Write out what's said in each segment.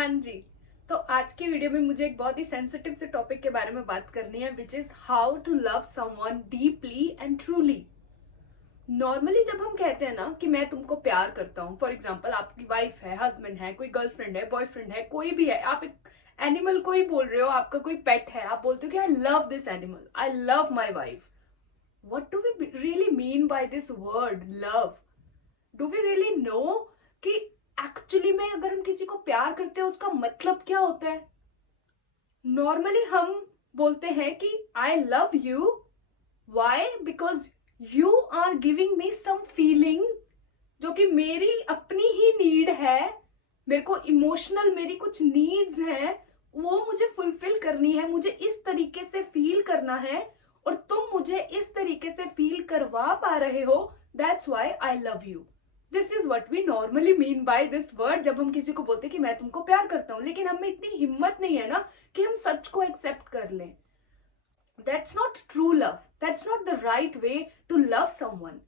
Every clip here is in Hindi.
हाँ जी। तो आज की वीडियो में मुझे एक बहुत ही सेंसिटिव से टॉपिक के बारे में बात करनी है, which is how to love someone deeply and truly. Normally जब हम कहते हैं ना कि मैं तुमको प्यार करता हूँ, फॉर एग्जाम्पल आपकी वाइफ है, हस्बैंड है, कोई गर्लफ्रेंड है, बॉयफ्रेंड है, कोई भी है, आप एक एनिमल को ही बोल रहे हो, आपका कोई पेट है, आप बोलते हो कि I love this animal, I love my wife. What do we really mean by this word love? Do we really know कि एक्चुअली में अगर हम किसी को प्यार करते हैं उसका मतलब क्या होता है? नॉर्मली हम बोलते हैं कि I love you. Why? Because you are giving me some feeling जो कि मेरी अपनी ही नीड है। मेरे को इमोशनल मेरी कुछ नीड्स हैं, वो मुझे फुलफिल करनी है, मुझे इस तरीके से फील करना है और तुम मुझे इस तरीके से फील करवा पा रहे हो। That's why I love you. This is what we normally mean by this word जब हम किसी को बोलते हैं कि मैं तुमको प्यार करता हूं, लेकिन हमें इतनी हिम्मत नहीं है ना कि हम सच को एक्सेप्ट कर लें। That's not true love, that's not the right way to love someone.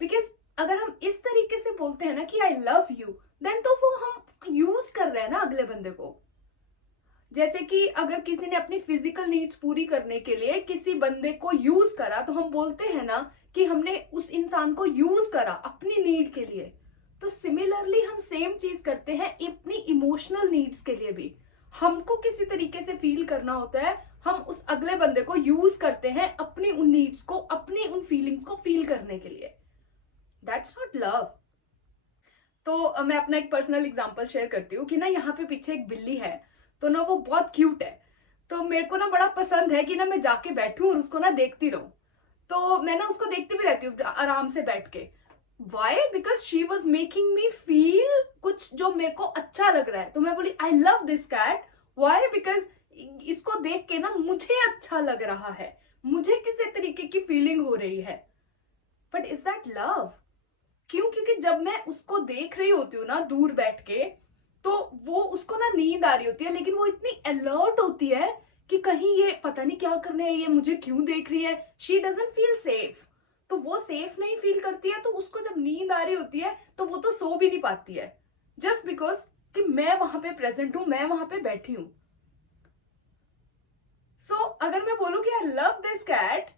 Because अगर हम इस तरीके से बोलते हैं ना कि आई लव यू, देन तो वो हम यूज कर रहे हैं ना अगले बंदे को। जैसे कि अगर किसी ने अपनी फिजिकल नीड्स पूरी करने के लिए किसी बंदे को यूज करा, तो हम बोलते हैं ना कि हमने उस इंसान को यूज करा अपनी नीड के लिए। तो सिमिलरली हम सेम चीज करते हैं अपनी इमोशनल नीड्स के लिए भी। हमको किसी तरीके से फील करना होता है, हम उस अगले बंदे को यूज करते हैं अपनी उन नीड्स को, अपनी उन फीलिंग्स को फील करने के लिए। That's not love. तो मैं अपना एक पर्सनल एग्जांपल शेयर करती हूँ कि ना यहाँ पे पीछे एक बिल्ली है, तो ना वो बहुत क्यूट है। तो मेरे को ना बड़ा पसंद है कि ना मैं जाके बैठूं और उसको ना देखती रहूं। तो मैं ना उसको देखती भी रहती हूँ आराम से बैठ के। Why? Because she was making me feel कुछ जो मेरे को अच्छा लग रहा है। तो मैं बोली I love this cat. Why? Because इसको देख के ना मुझे अच्छा लग रहा है, मुझे किसी तरीके की फीलिंग हो रही है। But is that love? क्यों? क्योंकि जब मैं उसको देख रही होती हूँ ना दूर बैठ के, तो वो उसको ना नींद आ रही होती है, लेकिन वो इतनी अलर्ट होती है कि कहीं ये पता नहीं क्या करने है, ये मुझे क्यों देख रही है। She doesn't feel safe. तो वो सेफ नहीं फील करती है, तो उसको जब नींद आ रही होती है तो वो तो सो भी नहीं पाती है, जस्ट बिकॉज कि मैं वहां पे प्रेजेंट हूं, मैं वहां पे बैठी हूं। सो अगर मैं बोलूं कि आई लव दिस कैट,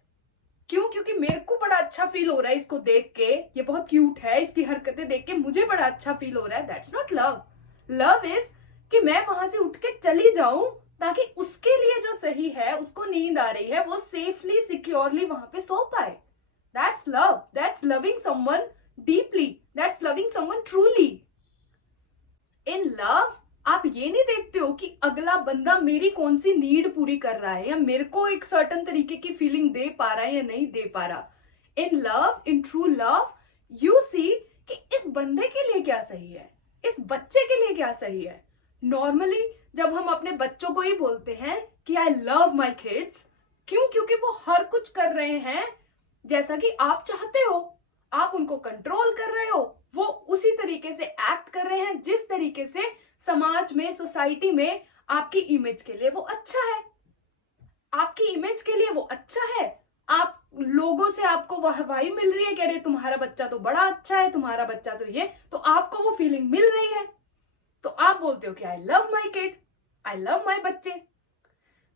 क्यों? क्योंकि मेरे को बड़ा अच्छा फील हो रहा है इसको देख के, ये बहुत क्यूट है, इसकी हरकतें देख के मुझे बड़ा अच्छा फील हो रहा है। That's not love. Love is कि मैं वहां से उठ के चली जाऊं ताकि उसके लिए जो सही है, उसको नींद आ रही है, वो सेफली सिक्योरली वहां पे सो पाए। That's love. That's loving someone deeply. That's loving someone truly. In love आप ये नहीं देखते हो कि अगला बंदा मेरी कौन सी नीड पूरी कर रहा है, या मेरे को एक सर्टन तरीके की फीलिंग दे पा रहा है या नहीं दे पा रहा। In love, in true love, you see कि इस बंदे के लिए क्या सही है, इस बच्चे के लिए क्या सही है। नॉर्मली जब हम अपने बच्चों को ही बोलते हैं कि आई लव माई किड्स, क्यों? क्योंकि वो हर कुछ कर रहे हैं जैसा कि आप चाहते हो, आप उनको कंट्रोल कर रहे हो, वो उसी तरीके से एक्ट कर रहे हैं जिस तरीके से समाज में, सोसाइटी में आपकी इमेज के लिए वो अच्छा है। आपकी इमेज के लिए वो अच्छा है। आप लोगों से आपको वाहवाही मिल रही है, कह रहे तुम्हारा बच्चा तो बड़ा अच्छा है, तुम्हारा बच्चा तो ये, तो आपको वो फीलिंग मिल रही है, तो आप बोलते हो कि I love my kid, I love my बच्चे।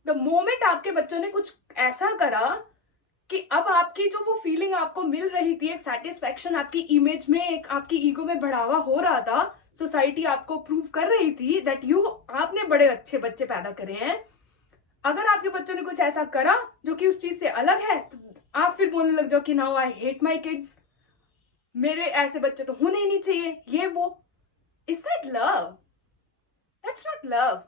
द मोमेंट आपके बच्चों ने कुछ ऐसा करा कि अब आपकी जो वो फीलिंग आपको मिल रही थी, एक सेटिस्फेक्शन आपकी इमेज में, एक आपकी ईगो में बढ़ावा हो रहा था, सोसाइटी आपको प्रूव कर रही थी दैट यू, आपने बड़े अच्छे बच्चे पैदा करे हैं। अगर आपके बच्चों ने कुछ ऐसा करा जो कि उस चीज से अलग है, तो आप फिर बोलने लग जाओ कि now I hate my kids, मेरे ऐसे बच्चे तो होने ही नहीं चाहिए, ये वो। Is that love? That's not love.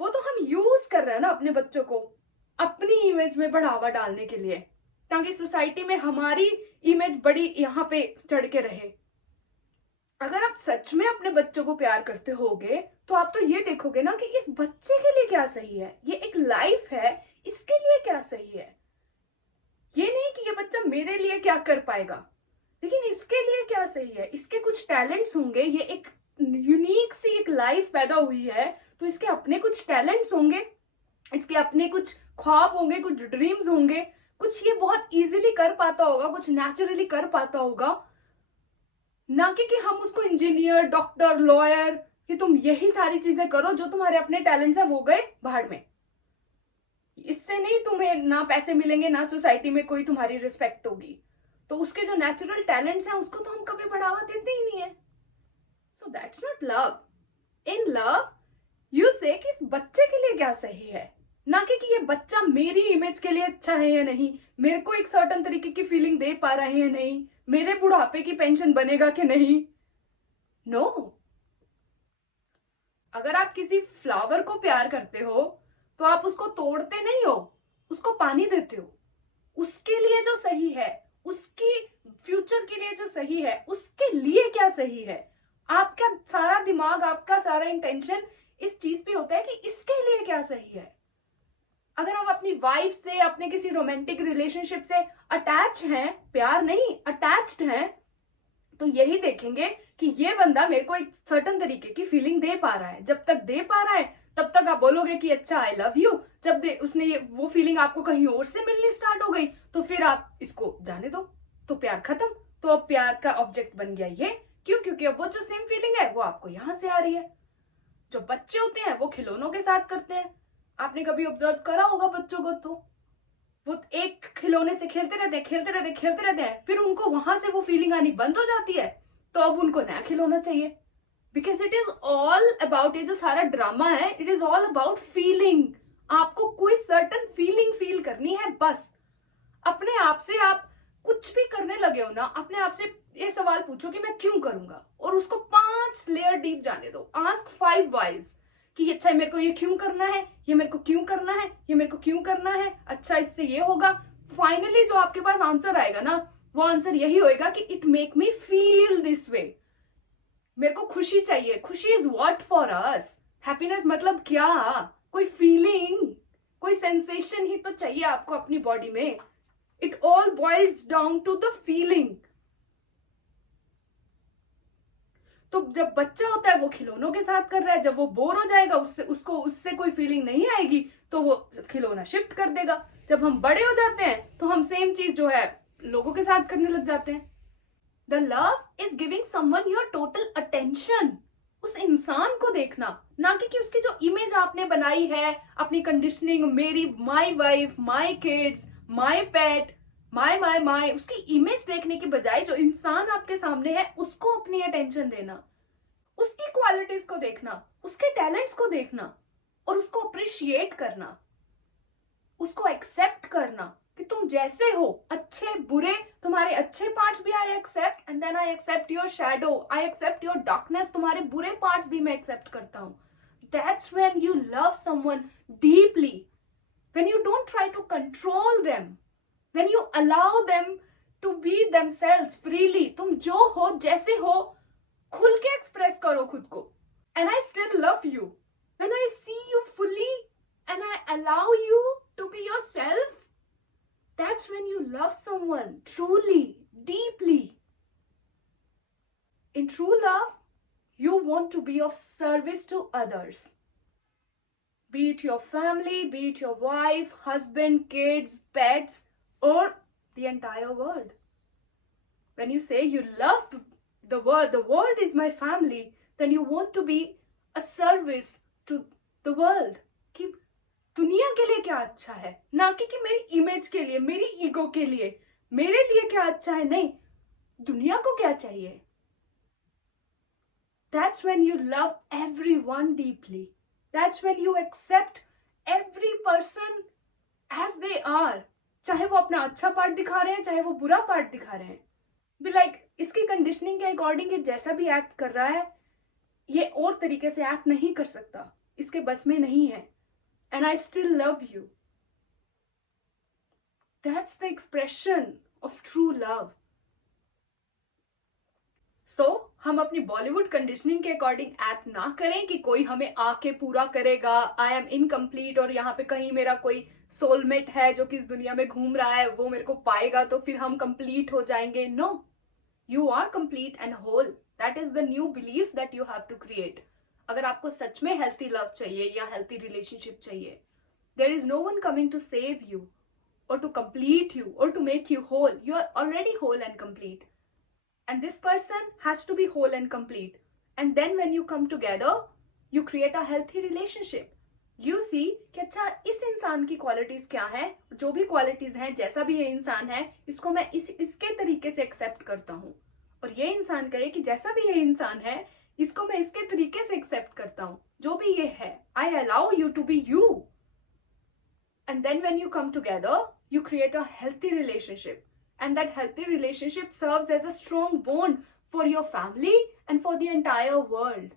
वो तो हम यूज कर रहे हैं ना अपने बच्चों को अपनी इमेज में बढ़ावा डालने के लिए, ताकि सोसाइटी में हमारी इमेज बड़ी यहाँ पे चढ़ के रहे। अगर आप सच में अपने बच्चों को प्यार करते होगे, तो आप तो ये देखोगे ना कि इस बच्चे के लिए क्या सही है, ये एक लाइफ है, इसके लिए क्या सही है। ये नहीं कि ये बच्चा मेरे लिए क्या कर पाएगा, लेकिन इसके लिए क्या सही है। इसके कुछ टैलेंट्स होंगे, ये एक यूनिक सी एक लाइफ पैदा हुई है, तो इसके अपने कुछ टैलेंट्स होंगे, इसके अपने कुछ ख्वाब होंगे, कुछ ड्रीम्स होंगे, कुछ ये बहुत इजीली कर पाता होगा, कुछ नेचुरली कर पाता होगा। ना कि हम उसको इंजीनियर, डॉक्टर, लॉयर कि तुम यही सारी चीजें करो, जो तुम्हारे अपने टैलेंट्स है वो गए भाड़ में। इससे नहीं तुम्हें ना पैसे मिलेंगे, ना सोसाइटी में कोई तुम्हारी रिस्पेक्ट होगी। तो उसके जो नेचुरल टैलेंट्स हैं उसको तो हम कभी बढ़ावा देते ही नहीं है। So that's not love. In love you से कि इस बच्चे के लिए क्या सही है, ना कि ये बच्चा मेरी इमेज के लिए अच्छा है या नहीं, मेरे को एक सर्टन तरीके की फीलिंग दे पा रहा है या नहीं, मेरे बुढ़ापे की पेंशन बनेगा कि नहीं। No no. अगर आप किसी फ्लावर को प्यार करते हो तो आप उसको तोड़ते नहीं हो, उसको पानी देते हो। उसके लिए जो सही है, उसकी फ्यूचर के लिए जो सही है, उसके लिए क्या सही है, आपका सारा दिमाग, आपका सारा इंटेंशन इस चीज पे होता है कि इसके लिए क्या सही है। अगर आप अपनी वाइफ से, अपने किसी रोमांटिक रिलेशनशिप से अटैच हैं, प्यार नहीं अटैच्ड हैं, तो यही देखेंगे कि ये बंदा मेरे को एक सर्टन तरीके की फीलिंग दे पा रहा है। जब तक दे पा रहा है तब तक आप बोलोगे कि अच्छा आई लव यू। जब उसने ये वो फीलिंग आपको कहीं और से मिलनी स्टार्ट हो गई तो फिर आप इसको जाने दो, तो प्यार खत्म। तो अब प्यार का ऑब्जेक्ट बन गया ये। क्यों? क्योंकि अब वो जो सेम फीलिंग है वो आपको यहां से आ रही है। जो बच्चे होते हैं वो खिलौनों के साथ करते हैं। आपने कभी ऑब्जर्व करा होगा बच्चों को, तो वो एक खिलौने से खेलते रहते हैं, खेलते रहते हैं, खेलते रहते हैं, फिर उनको वहां से वो फीलिंग आनी बंद हो जाती है, तो अब उनको नया खिलौना चाहिए। Because it is all about, ये जो सारा ड्रामा है, it is all about feeling. आपको कोई सर्टन फीलिंग फील करनी है बस। अपने आप से आप कुछ भी करने लगे हो ना, अपने आप से ये सवाल पूछो कि मैं क्यों करूंगा, और उसको 5 लेयर डीप जाने दो। आस्क 5 वाइज कि अच्छा मेरे को ये क्यों करना है, ये मेरे को क्यों करना है, ये मेरे को क्यों करना है, अच्छा इससे ये होगा। फाइनली जो आपके पास आंसर आएगा ना, वो आंसर यही होएगा कि it make me feel this way. मेरे को खुशी चाहिए। खुशी is what for us. Happiness मतलब क्या? कोई फीलिंग, कोई सेंसेशन ही तो चाहिए आपको अपनी बॉडी में। It all boils down to the feeling. तो जब बच्चा होता है वो खिलौनों के साथ कर रहा है, जब वो बोर हो जाएगा, उससे कोई फीलिंग नहीं आएगी, तो वो खिलौना शिफ्ट कर देगा। जब हम बड़े हो जाते हैं तो हम सेम चीज जो है लोगों के साथ करने लग जाते हैं। The love is giving someone your total attention. उस इंसान को देखना, ना कि उसकी जो इमेज आपने बनाई है, अपनी कंडीशनिंग, मेरी, my wife, my kids, my pet, my, उसकी इमेज देखने के बजाय जो इंसान आपके सामने है उसको अपनी अटेंशन देना, उसकी क्वालिटीज को देखना, उसके टैलेंट्स को देखना, और उसको अप्रिशिएट करना, उसको एक्सेप्ट करना कि तुम जैसे हो, अच्छे बुरे, तुम्हारे अच्छे पार्ट्स भी I accept, and then I accept your shadow, I accept your darkness, तुम्हारे बुरे पार्ट्स भी मैं एक्सेप्ट करता हूं। That's when you love someone deeply, when you don't try to control them, when you allow them to be themselves freely। तुम जो हो, जैसे हो, खुल के एक्सप्रेस करो खुद को। And I still love you when I see you fully and I allow you to be yourself। That's when you love someone truly, deeply। In true love, you want to be of service to others, be it your family, be it your wife, husband, kids, pets, or the entire world। When you say you love the world is my family, then you want to be a service to the world। कि दुनिया के लिए क्या अच्छा है, ना कि मेरी इमेज के लिए, मेरी ईगो के लिए, मेरे लिए क्या अच्छा है, नहीं, दुनिया को क्या चाहिए। That's when you love everyone deeply। That's when you accept every person as they are। चाहे वो अपना अच्छा पार्ट दिखा रहे हैं, चाहे वो बुरा पार्ट दिखा रहे हैं, भी लाइक इसकी कंडीशनिंग के अकॉर्डिंग ये जैसा भी एक्ट कर रहा है, ये और तरीके से एक्ट नहीं कर सकता, इसके बस में नहीं है। And I still love you. That's the expression of true love. So हम अपनी बॉलीवुड कंडीशनिंग के अकॉर्डिंग एक्ट ना करें कि कोई हमें आके पूरा करेगा, आई एम इनकम्प्लीट, और यहाँ पे कहीं मेरा कोई सोलमेट है जो कि इस दुनिया में घूम रहा है, वो मेरे को पाएगा तो फिर हम कंप्लीट हो जाएंगे। No, you are complete and whole. That is the new belief that you have to create. अगर आपको सच में हेल्थी लव चाहिए या हेल्थी रिलेशनशिप चाहिए, there is no one coming to save you or to complete you or to make you whole। You are already whole and complete, and this person has to be whole and complete। and then when you come together you create a healthy relationship. You see कि अच्छा इस इंसान की क्वालिटीज क्या है, जो भी क्वालिटीज हैं, जैसा भी ये इंसान है, इसको मैं इसके तरीके से एक्सेप्ट करता हूँ, और ये इंसान कहे कि जैसा भी ये इंसान है इसको मैं इसके तरीके से एक्सेप्ट करता हूँ, जो भी ये है, I allow you to be you. And then when you come together, you create a healthy relationship. And that healthy relationship serves as a strong bond for your family and for the entire world.